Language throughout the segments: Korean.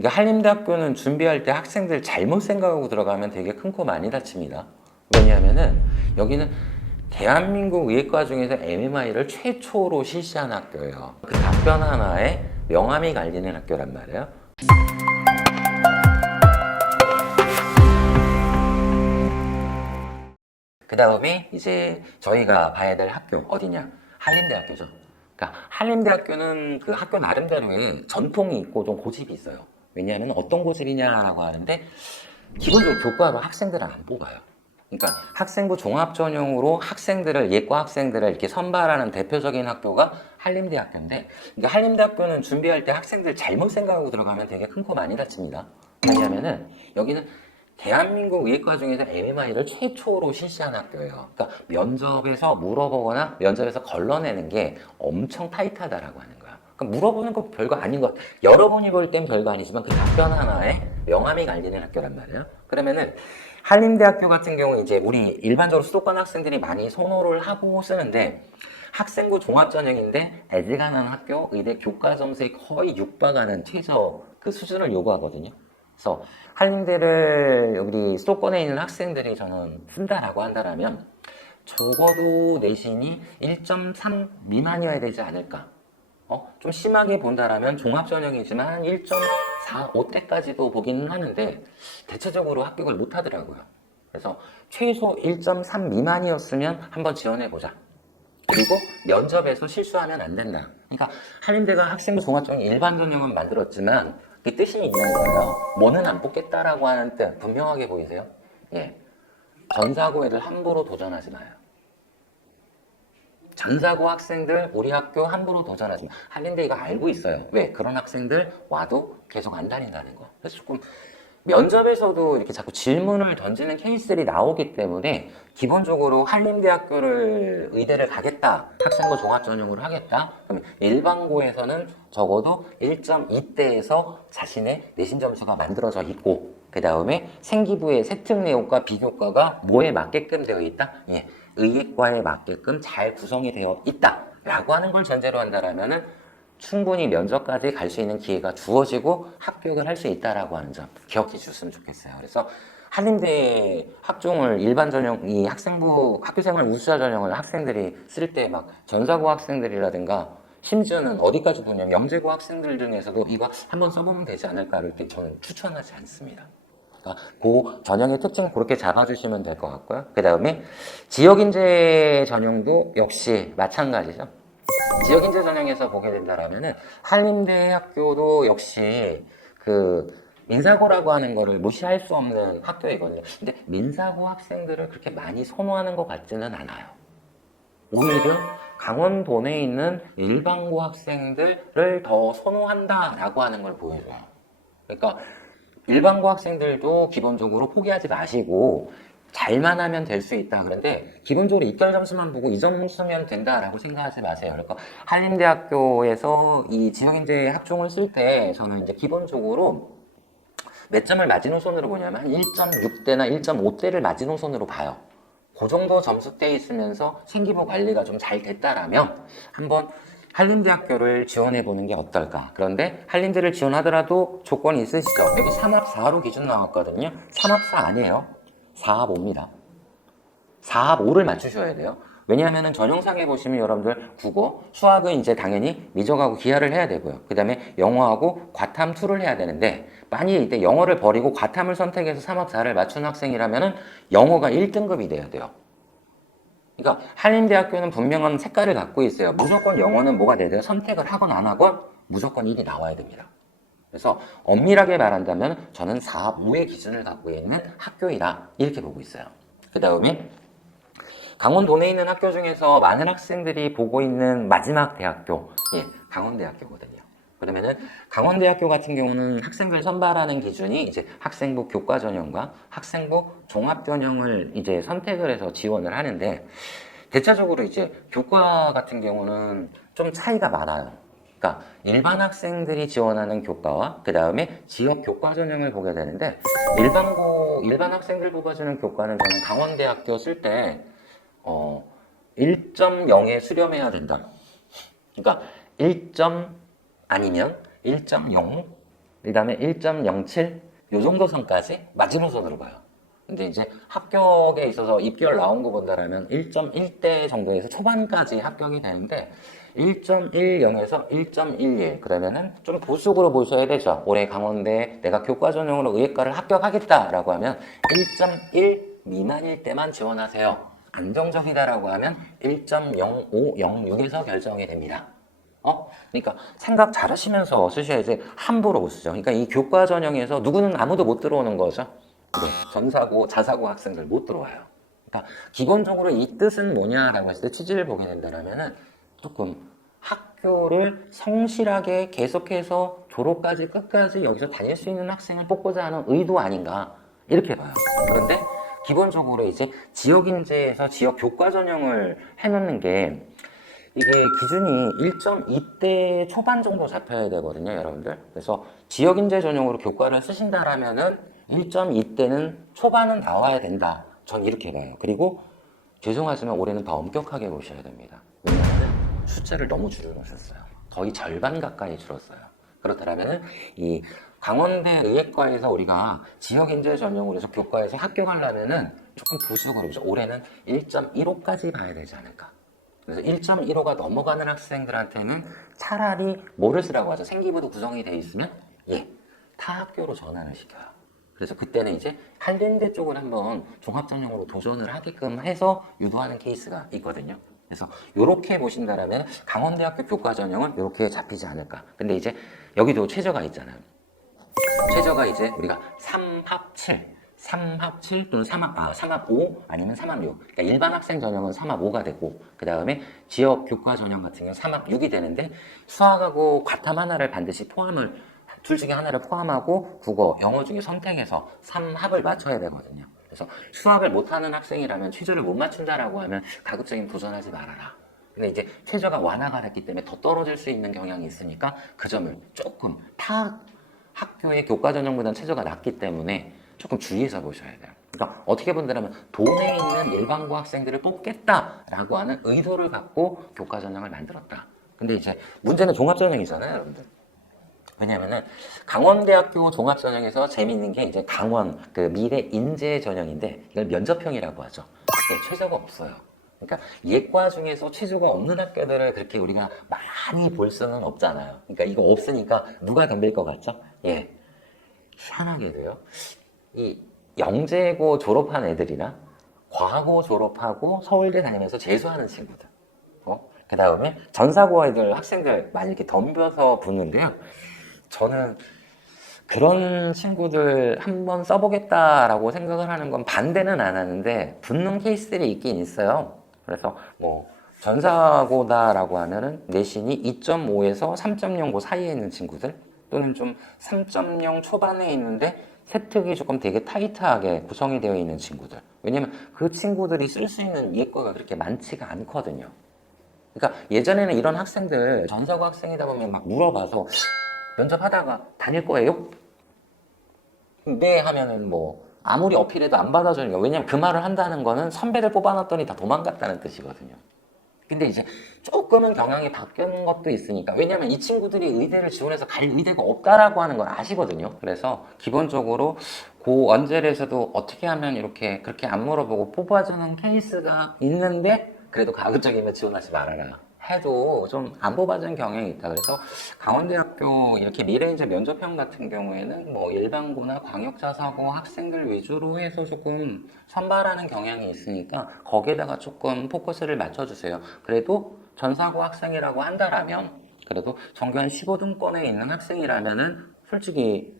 그러니까 한림대학교는 준비할 때 학생들 잘못 생각하고 들어가면 되게 큰 코 많이 다칩니다. 왜냐하면은 여기는 대한민국 의예과 중에서 MMI를 최초로 실시한 학교예요. 그 답변 하나에 명함이 갈리는 학교란 말이에요. 그 다음에 이제 저희가 봐야 될 학교 어디냐? 한림대학교죠. 그러니까 한림대학교는 그 학교 나름대로의 전통이 있고 좀 고집이 있어요. 왜냐하면 어떤 고집이냐라고 하는데 기본적으로 교과로 학생들을 안 뽑아요. 그러니까 학생부 종합전형으로 학생들을 예과 학생들을 이렇게 선발하는 대표적인 학교가 한림대학교인데, 그러니까 한림대학교는 준비할 때 학생들 잘못 생각하고 들어가면 되게 큰 코 많이 다칩니다. 왜냐하면은 여기는 대한민국 의예과 중에서 MMI를 최초로 실시한 학교예요. 그러니까 면접에서 물어보거나 면접에서 걸러내는 게 엄청 타이트하다라고 하는 거야. 그러니까 물어보는 거 별거 아닌 것 같아. 여러분이 볼 땐 별거 아니지만 그 답변 하나에 명함이 갈리는 학교란 말이에요. 그러면은 한림대학교 같은 경우 이제 우리 일반적으로 수도권 학생들이 많이 선호를 하고 쓰는데, 학생부 종합전형인데 애지간한 학교 의대 교과 점수에 거의 육박하는 최저 그 수준을 요구하거든요. 그래서 한림대를 여기 수도권에 있는 학생들이 저는 쓴다라고 한다면 적어도 내신이 1.3 미만이어야 되지 않을까. 좀 심하게 본다라면 종합전형이지만 1.45대까지도 보기는 하는데 대체적으로 합격을 못 하더라고요. 그래서 최소 1.3 미만이었으면 한번 지원해보자. 그리고 면접에서 실수하면 안 된다. 그러니까 한림대가 학생부 종합전형 일반 전형은 만들었지만 그 뜻이 있는 거예요. 뭐는 안 뽑겠다라고 하는 뜻 분명하게 보이세요? 예. 전사고 애들 함부로 도전하지 마요. 전사고 학생들 우리 학교 함부로 도전하지 마. 한림대 이거 알고 있어요. 왜? 그런 학생들 와도 계속 안 다닌다는 거. 그래서 조금 면접에서도 이렇게 자꾸 질문을 던지는 케이스들이 나오기 때문에 기본적으로 한림대학교를 의대를 가겠다, 학생부 종합전형으로 하겠다, 그럼 일반고에서는 적어도 1.2대에서 자신의 내신 점수가 만들어져 있고, 그 다음에 생기부의 세특내용과 비교과가 뭐에 맞게끔 되어 있다? 예, 의예과에 맞게끔 잘 구성이 되어 있다 라고 하는 걸 전제로 한다면은 충분히 면접까지 갈 수 있는 기회가 주어지고 합격을 할 수 있다라고 하는 점 기억해 주셨으면 좋겠어요. 그래서 한림대 학종을 일반 전형, 이 학생부 학교생활 우수자 전형을 학생들이 쓸 때 막 전사고 학생들이라든가 심지어는 어디까지 보냐면 영재고 학생들 중에서도 이거 한번 써보면 되지 않을까를 저는 추천하지 않습니다. 그러니까 그 전형의 특징을 그렇게 잡아주시면 될 것 같고요. 그 다음에 지역인재 전형도 역시 마찬가지죠. 지역인재 전형에서 보게 된다라면은 한림대학교도 역시 그 민사고라고 하는 거를 무시할 수 없는 학교이거든요. 근데 민사고 학생들을 그렇게 많이 선호하는 것 같지는 않아요. 오히려 강원도 내에 있는 일반고 학생들을 더 선호한다라고 하는 걸 보여줘요. 그러니까 일반고 학생들도 기본적으로 포기하지 마시고 잘만 하면 될 수 있다. 그런데 기본적으로 입결 점수만 보고 이 점수면 된다라고 생각하지 마세요. 그러니까 한림대학교에서 이 지역인재 학종을 쓸 때 저는 이제 기본적으로 몇 점을 마지노선으로 보냐면 1.6대나 1.5대를 마지노선으로 봐요. 그 정도 점수대 있으면서 생기부 관리가 좀 잘 됐다라면 한번 한림대학교를 지원해보는 게 어떨까. 그런데 한림대를 지원하더라도 조건이 있으시죠. 여기 3합 4로 기준 나왔거든요. 3합 4 아니에요. 4합 5입니다. 4합 5를 맞추셔야 돼요. 왜냐하면 전형상에 보시면 여러분들 국어, 수학은 이제 당연히 미적하고 기하를 해야 되고요. 그 다음에 영어하고 과탐 2를 해야 되는데, 만약에 이때 영어를 버리고 과탐을 선택해서 3합 4를 맞춘 학생이라면 영어가 1등급이 돼야 돼요. 그러니까 한림대학교는 분명한 색깔을 갖고 있어요. 무조건 영어는 뭐가 돼야 돼요? 선택을 하건 안 하건 무조건 1이 나와야 됩니다. 그래서 엄밀하게 말한다면 저는 4합 5의 기준을 갖고 있는 학교이다, 이렇게 보고 있어요. 그 다음에 강원도 내에 있는 학교 중에서 많은 학생들이 보고 있는 마지막 대학교, 예, 강원대학교거든요. 그러면은 강원대학교 같은 경우는 학생들 선발하는 기준이 이제 학생부 교과 전형과 학생부 종합 전형을 이제 선택을 해서 지원을 하는데, 대체적으로 이제 교과 같은 경우는 좀 차이가 많아요. 그러니까 일반 학생들이 지원하는 교과와 그 다음에 지역 교과 전형을 보게 되는데, 일반 학생들 뽑아주는 교과는 저는 강원대학교 쓸때 1.0에 수렴해야 된다. 그러니까 1점 아니면 1.0, 그 다음에 1.07 요 정도 선까지 마지노선으로 봐요. 근데 이제 합격에 있어서 입결 나온 거 본다라면 1.1대 정도에서 초반까지 합격이 되는데 1.10에서 1.11 그러면은 좀 보수적으로 보셔야 되죠. 올해 강원대 내가 교과 전형으로 의예과를 합격하겠다라고 하면 1.1 미만일 때만 지원하세요. 안정적이다라고 하면 1.0506에서 결정이 됩니다. 그러니까 생각 잘 하시면서 쓰셔야지 함부로 못 쓰죠. 그러니까 이 교과 전형에서 누구는 아무도 못 들어오는 거죠. 네, 전사고, 자사고 학생들 못 들어와요. 그러니까 기본적으로 이 뜻은 뭐냐라고 했을 때 취지를 보게 된다면은 조금 학교를 성실하게 계속해서 졸업까지 끝까지 여기서 다닐 수 있는 학생을 뽑고자 하는 의도 아닌가 이렇게 봐요. 그런데 기본적으로 이제 지역인재에서 지역 교과 전형을 해놓는 게 이게 기준이 1.2대 초반 정도 잡혀야 되거든요, 여러분들. 그래서 지역인재 전용으로 교과를 쓰신다라면은 1.2대는 초반은 나와야 된다. 전 이렇게 봐요. 그리고 죄송하지만 올해는 더 엄격하게 보셔야 됩니다. 왜냐하면 숫자를 너무 줄여놓으셨어요. 거의 절반 가까이 줄었어요. 그렇다면은 이 강원대 의예과에서 우리가 지역인재 전용으로 해서 교과에서 합격하려면은 조금 보수적으로 보죠. 올해는 1.15까지 봐야 되지 않을까. 그래서 1.15가 넘어가는 학생들한테는 차라리 뭐를 쓰라고 하죠? 생기부도 구성이 돼 있으면 타 학교로 전환을 시켜요. 그래서 그때는 이제 한림대 쪽을 한번 종합전형으로 도전을 하게끔 해서 유도하는 케이스가 있거든요. 그래서 이렇게 보신다라면 강원대학교 교과전형은 이렇게 잡히지 않을까. 근데 이제 여기도 최저가 있잖아요. 최저가 이제 우리가 3합 7 3합 7 또는 3합 5 아니면 3합 6. 그러니까 일반 학생 전형은 3합 5가 되고 그 다음에 지역 교과 전형 같은 경우는 3합 6이 되는데 수학하고 과탐 하나를 반드시 포함을 둘 중에 하나를 포함하고 국어, 영어 중에 선택해서 3합을 맞춰야 되거든요. 그래서 수학을 못하는 학생이라면 최저를 못 맞춘다라고 하면 가급적이면 도전하지 말아라. 근데 이제 최저가 완화가 됐기 때문에 더 떨어질 수 있는 경향이 있으니까 그 점을 조금 타 학교의 교과 전형보다는 최저가 낮기 때문에 조금 주의해서 보셔야 돼요. 그러니까 어떻게 본다면 돈에 있는 일반고 학생들을 뽑겠다라고 하는 의도를 갖고 교과 전형을 만들었다. 근데 이제 문제는 종합 전형이잖아요, 여러분들. 왜냐면은 강원대학교 종합 전형에서 재밌는 게 이제 강원 그 미래 인재 전형인데 이걸 면접형이라고 하죠. 네, 최저가 없어요. 그러니까 예과 중에서 최저가 없는 학교들을 그렇게 우리가 많이 볼 수는 없잖아요. 그러니까 이거 없으니까 누가 덤빌 것 같죠? 희한하게도요. 이 영재고 졸업한 애들이나 과고 졸업하고 서울대 다니면서 재수하는 친구들, 그 다음에 전사고 애들 학생들 많이 이렇게 덤벼서 붙는데요. 저는 그런 친구들 한번 써보겠다라고 생각을 하는 건 반대는 안 하는데 붙는 케이스들이 있긴 있어요. 그래서 뭐 전사고다라고 하면은 내신이 2.5에서 3.0고 사이에 있는 친구들 또는 좀 3.0 초반에 있는데 세특이 조금 되게 타이트하게 구성이 되어 있는 친구들. 왜냐면 그 친구들이 쓸 수 있는 예과가 그렇게 많지가 않거든요. 그러니까 예전에는 이런 학생들 전사고 학생이다 보면 막 물어봐서 면접하다가 다닐 거예요? 네 하면은 뭐 아무리 어필해도 안 받아주는 거예요. 왜냐면 그 말을 한다는 거는 선배들 뽑아놨더니 다 도망갔다는 뜻이거든요. 근데 이제 조금은 경향이 바뀌는 것도 있으니까 왜냐면 이 친구들이 의대를 지원해서 갈 의대가 없다라고 하는 걸 아시거든요. 그래서 기본적으로 고 원젤에서도 어떻게 하면 이렇게 그렇게 안 물어보고 뽑아주는 케이스가 있는데 그래도 가급적이면 지원하지 말아라 해도 좀 안 뽑아주는 경향이 있다. 그래서 강원대학교 이렇게 미래인재 면접형 같은 경우에는 뭐 일반고나 광역자사고 학생들 위주로 해서 조금 선발하는 경향이 있으니까 거기에다가 조금 포커스를 맞춰주세요. 그래도 전사고 학생이라고 한다라면 그래도 전교 한 15등권에 있는 학생이라면은 솔직히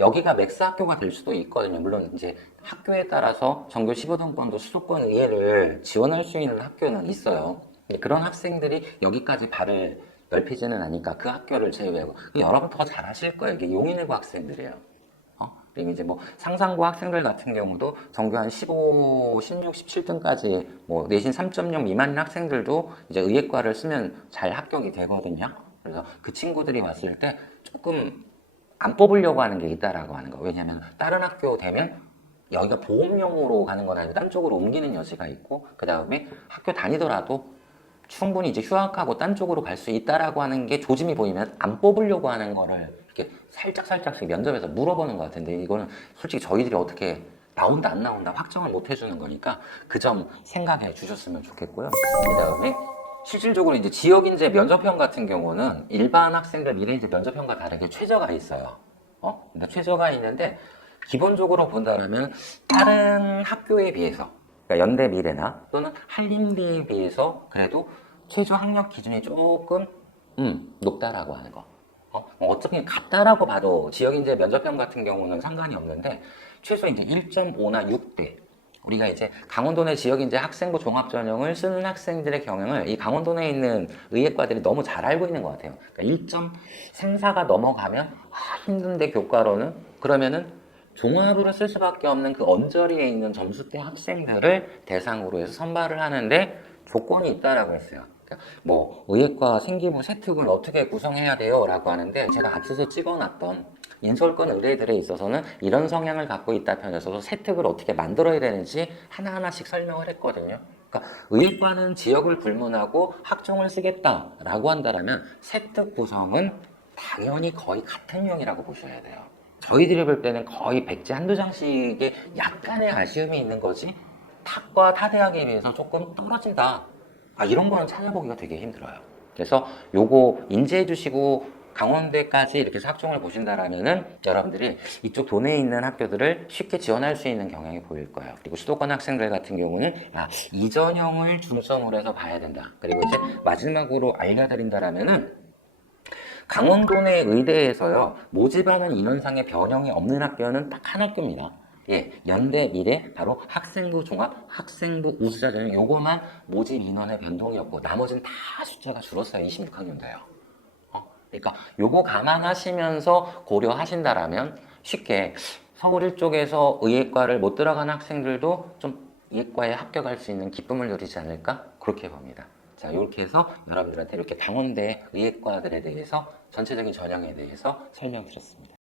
여기가 맥스 학교가 될 수도 있거든요. 물론 이제 학교에 따라서 전교 15등권도 수도권 의예를 지원할 수 있는 학교는 있어요. 근데 그런 학생들이 여기까지 발을 넓히지는 않으니까 그 학교를 제외하고 여러분 더 잘하실 거예요. 이게 용인외고 학생들이에요. 그리고 이제 뭐 상상고 학생들 같은 경우도 전교 한 15, 16, 17등까지 뭐 내신 3.0 미만인 학생들도 이제 의예과를 쓰면 잘 합격이 되거든요. 그래서 그 친구들이 왔을 때 조금 안 뽑으려고 하는 게 있다라고 하는 거. 왜냐면 다른 학교 되면 여기가 보험용으로 가는 건 아니고 딴 쪽으로 옮기는 여지가 있고 그 다음에 학교 다니더라도 충분히 이제 휴학하고 딴 쪽으로 갈 수 있다라고 하는 게 조짐이 보이면 안 뽑으려고 하는 거를 이렇게 살짝씩 면접에서 물어보는 것 같은데 이거는 솔직히 저희들이 어떻게 나온다 안 나온다 확정을 못 해주는 거니까 그 점 생각해 주셨으면 좋겠고요. 그 다음에 실질적으로 이제 지역인재 면접형 같은 경우는 일반 학생들 미래인재 면접형과 다르게 최저가 있어요. 근데 최저가 있는데 기본적으로 본다면 다른 학교에 비해서 그러니까 연대 미래나 또는 한림대에 비해서 그래도 최저 학력 기준이 조금 높다라고 하는 거. 어차피 같다라고 봐도 지역인재 면접형 같은 경우는 상관이 없는데 최소 이제 1.5나 6대 우리가 이제 강원도 내 지역인재 학생부 종합전형을 쓰는 학생들의 경향을 이 강원도 내에 있는 의예과들이 너무 잘 알고 있는 것 같아요. 그러니까 1.34가 넘어가면 힘든데 교과로는 그러면은 종합으로 쓸 수밖에 없는 그 언저리에 있는 점수대 학생들을 대상으로 해서 선발을 하는데 조건이 있다라고 했어요. 그러니까 뭐 의예과 생기부 세특을 어떻게 구성해야 돼요? 라고 하는데 제가 앞서서 찍어놨던 인솔권 의대들에 있어서는 이런 성향을 갖고 있다 편에서도 세특을 어떻게 만들어야 되는지 하나하나씩 설명을 했거든요. 그러니까 의예과는 지역을 불문하고 학종을 쓰겠다라고 한다면 세특 구성은 당연히 거의 같은 형이라고 보셔야 돼요. 저희들이 볼 때는 거의 백지 한두 장씩의 약간의 아쉬움이 있는 거지 탑과 타대학에 비해서 조금 떨어진다. 이런 거는 찾아보기가 되게 힘들어요. 그래서 요거 인지해 주시고 강원대까지 이렇게 해서 학종을 보신다라면은 여러분들이 이쪽 도내에 있는 학교들을 쉽게 지원할 수 있는 경향이 보일 거예요. 그리고 수도권 학생들 같은 경우는 이 전형을 중점으로 해서 봐야 된다. 그리고 이제 마지막으로 알려드린다라면은 강원도 내 의대에서요 모집하는 인원상의 변형이 없는 학교는 딱 한 학교입니다. 예, 연대 미래 바로 학생부 종합, 학생부 우수자 전형 요거만 모집 인원의 변동이 없고 나머지는 다 숫자가 줄었어요. 26학년 돼요. 그러니까 요거 감안하시면서 고려하신다라면 쉽게 서울 일쪽에서 의예과를 못 들어간 학생들도 좀 의예과에 합격할 수 있는 기쁨을 누리지 않을까 그렇게 봅니다. 자, 이렇게 해서 여러분들한테 이렇게 강원대 의예과들에 대해서 전체적인 전형에 대해서 설명드렸습니다.